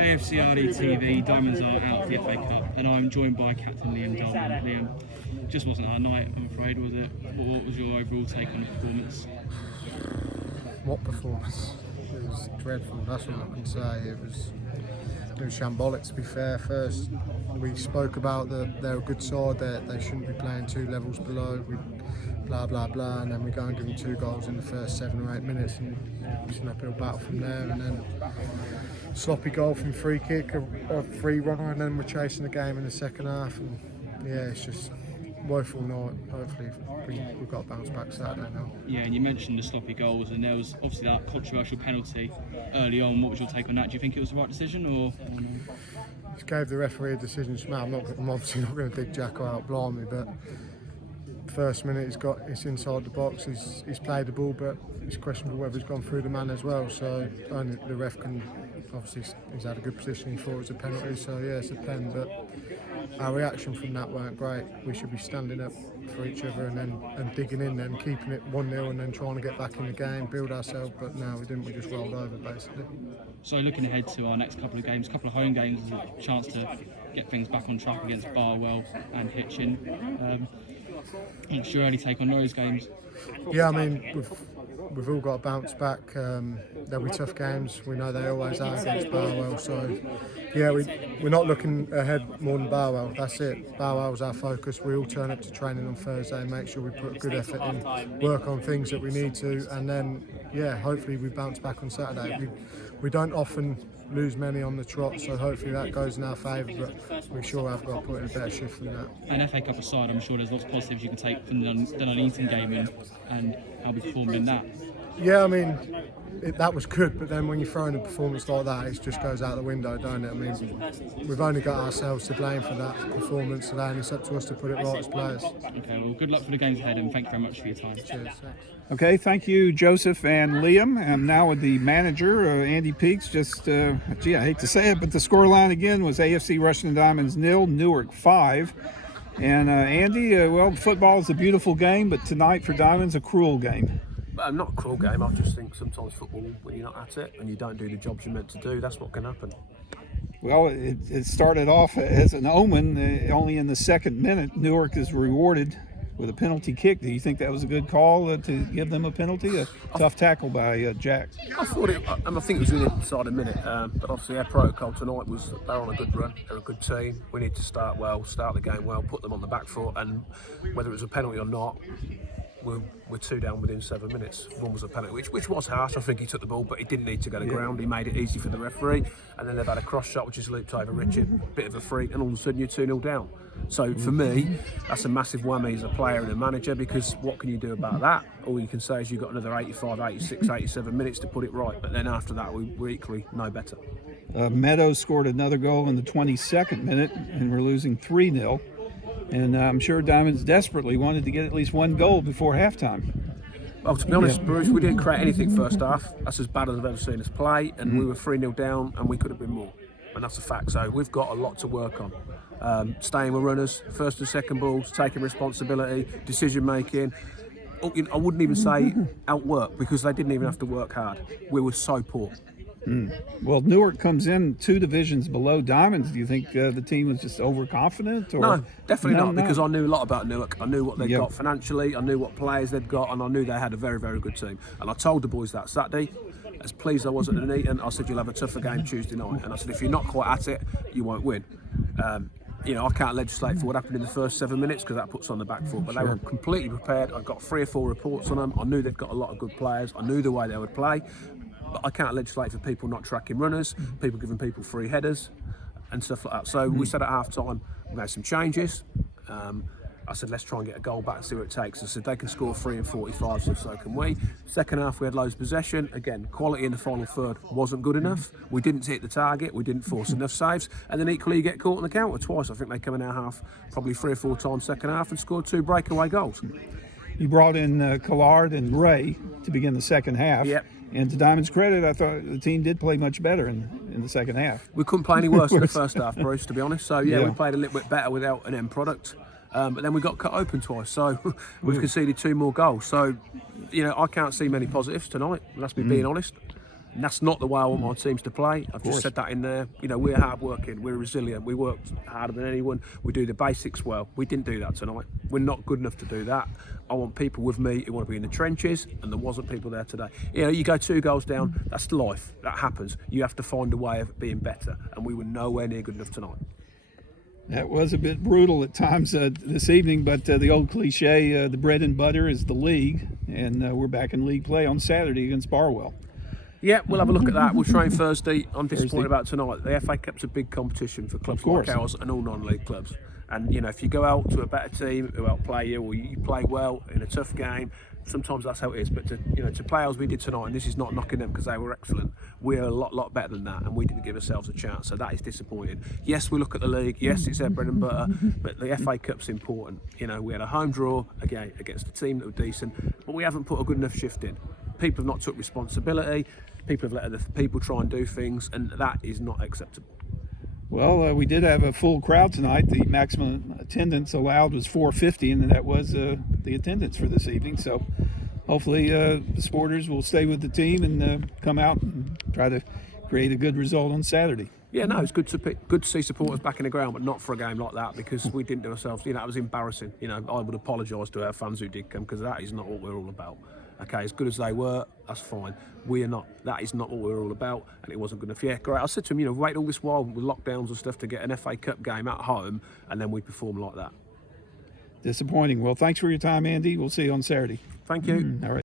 AFCRDTV, Diamonds are out of the FA Cup, and I'm joined by Captain Liam Dolman. Liam, just wasn't our night, I'm afraid, was it? What was your overall take on the performance? What performance? It was dreadful, that's all I can say. It was shambolic, to be fair. First, we spoke about they're a good side, they shouldn't be playing 2 levels below, blah blah blah, and then we go and give them 2 goals in the first 7 or 8 minutes, and it's an uphill battle from there. And then sloppy goal from free kick, a free runner, and then we're chasing the game in the second half. And yeah, it's just woeful night. Hopefully we've got to bounce back Saturday now. Yeah, and you mentioned the sloppy goals, and there was obviously that controversial penalty early on. What was your take on that? Do you think it was the right decision, or? Just gave the referee a decision. I'm obviously not going to dig Jacko out blindly, but first minute it's inside the box. He's played the ball, but it's questionable whether he's gone through the man as well. So only the ref can. Obviously, he's had a good position. He thought it was a penalty, so yeah, it's a pen. But our reaction from that weren't great. We should be standing up for each other and digging in, then keeping it 1-0, and then trying to get back in the game, build ourselves. But no, we didn't. We just rolled over basically. So looking ahead to our next couple of games, a couple of home games, is a chance to get things back on track against Barwell and Hitchin. What's your early take on those games? Yeah, I mean, we've all got to bounce back. There'll be tough games. We know they always are against Barwell. So, yeah, we're not looking ahead more than Barwell. That's it. Barwell's our focus. We all turn up to training on Thursday and make sure we put a good effort in, work on things that we need to, and then, yeah, hopefully we bounce back on Saturday. We don't often lose many on the trot, so hopefully that goes in our favour, but we sure have got to put in a better shift than that. And FA Cup aside, I'm sure there's lots of positives you can take from the Nuneaton game and how we performed in that. Yeah, I mean, that was good, but then when you throw in a performance like that, it just goes out the window, don't it? I mean, we've only got ourselves to blame for that performance today, and it's up to us to put it right as players. Okay, well, good luck for the games ahead, and thank you very much for your time. Cheers, thanks. Okay, thank you, Joseph and Liam. I'm now with the manager, Andy Peaks. Just, I hate to say it, but the scoreline again was AFC Rushden Diamonds 0, Newark 5. And Andy, well, football is a beautiful game, but tonight for Diamonds, a cruel game. Not a cruel game. I just think sometimes football, when you're not at it and you don't do the jobs you're meant to do, that's what can happen. Well, it started off as an omen. Only in the 2nd minute, Newark is rewarded with a penalty kick. Do you think that was a good call to give them a penalty? A tough tackle by Jack. I thought it, and I think it was within inside a minute. But obviously our protocol tonight was they're on a good run. They're a good team. We need to start well, start the game well, put them on the back foot, and whether it was a penalty or not, we're 2 down within 7 minutes. One was a penalty, which was harsh. I think he took the ball, but he didn't need to go to ground. He made it easy for the referee. And then they've had a cross shot, which is looped over Richard, bit of a freak, and all of a sudden you're 2-0 down. So for me, that's a massive whammy as a player and a manager, because what can you do about that? All you can say is you've got another 85, 86, 87 minutes to put it right. But then after that, we're equally no better. Meadows scored another goal in the 22nd minute, and we're losing 3-0. And I'm sure Diamonds desperately wanted to get at least 1 goal before halftime. Well, to be honest, Bruce, we didn't create anything first half. That's as bad as I've ever seen us play, and we were 3-0 down, and we could have been more. And that's a fact. So we've got a lot to work on. Staying with runners, first and second balls, taking responsibility, decision making. I wouldn't even say outwork, because they didn't even have to work hard. We were so poor. Well, Newark comes in 2 divisions below Diamonds. Do you think the team was just overconfident? Or? No, definitely not, because I knew a lot about Newark. I knew what they'd got financially, I knew what players they'd got, and I knew they had a very, very good team. And I told the boys that Saturday, as pleased I was at Nuneaton, I said, you'll have a tougher game Tuesday night. And I said, if you're not quite at it, you won't win. I can't legislate for what happened in the first 7 minutes, because that puts on the back foot. But they were completely prepared. I got 3 or 4 reports on them. I knew they'd got a lot of good players. I knew the way they would play. But I can't legislate for people not tracking runners, people giving people free headers and stuff like that. So we said at half time, we made some changes. I said, let's try and get a goal back and see what it takes. I said, they can score 3 in 45, so can we. Second half, we had loads of possession. Again, quality in the final third wasn't good enough. We didn't hit the target. We didn't force enough saves. And then equally, you get caught on the counter twice. I think they come in our half probably 3 or 4 times second half and scored 2 breakaway goals. You brought in Collard and Ray to begin the second half. Yep. And to Diamond's credit, I thought the team did play much better in the second half. We couldn't play any worse in the first half, Bruce, to be honest. So, yeah, we played a little bit better without an end product. But then we got cut open twice, so we've conceded 2 more goals. So, I can't see many positives tonight, let's be being honest. And that's not the way I want my teams to play. I've just said that in there. You know, we're hard working, we're resilient, we work harder than anyone, we do the basics well. We didn't do that tonight. We're not good enough to do that. I want people with me who want to be in the trenches, and there wasn't people there today. You know, you go 2 goals down, that's life, that happens. You have to find a way of being better, and we were nowhere near good enough tonight. That was a bit brutal at times this evening, but the old cliche, the bread and butter is the league, and we're back in league play on Saturday against Barwell. Yeah, we'll have a look at that. We'll train Thursday. I'm disappointed about tonight. The FA Cup's a big competition for clubs like ours and all non-league clubs. And, you know, if you go out to a better team who outplay you, or you play well in a tough game, sometimes that's how it is. But to play as we did tonight, and this is not knocking them because they were excellent, we're a lot better than that, and we didn't give ourselves a chance. So that is disappointing. Yes, we look at the league. Yes, it's their bread and butter, but the FA Cup's important. You know, we had a home draw again against a team that were decent, but we haven't put a good enough shift in. People have not took responsibility. People have let other people try and do things, and that is not acceptable. Well, we did have a full crowd tonight. The maximum attendance allowed was 450, and that was the attendance for this evening. So hopefully the supporters will stay with the team and come out and try to create a good result on Saturday. Yeah, no, it's good to see supporters back in the ground, but not for a game like that, because we didn't do ourselves. You know, it was embarrassing. You know, I would apologise to our fans who did come, because that is not what we're all about. Okay, as good as they were, that's fine. We are not. That is not what we're all about, and it wasn't good enough. Yeah, great. I said to him, you know, wait all this while with lockdowns and stuff to get an FA Cup game at home, and then we perform like that. Disappointing. Well, thanks for your time, Andy. We'll see you on Saturday. Thank you. All right.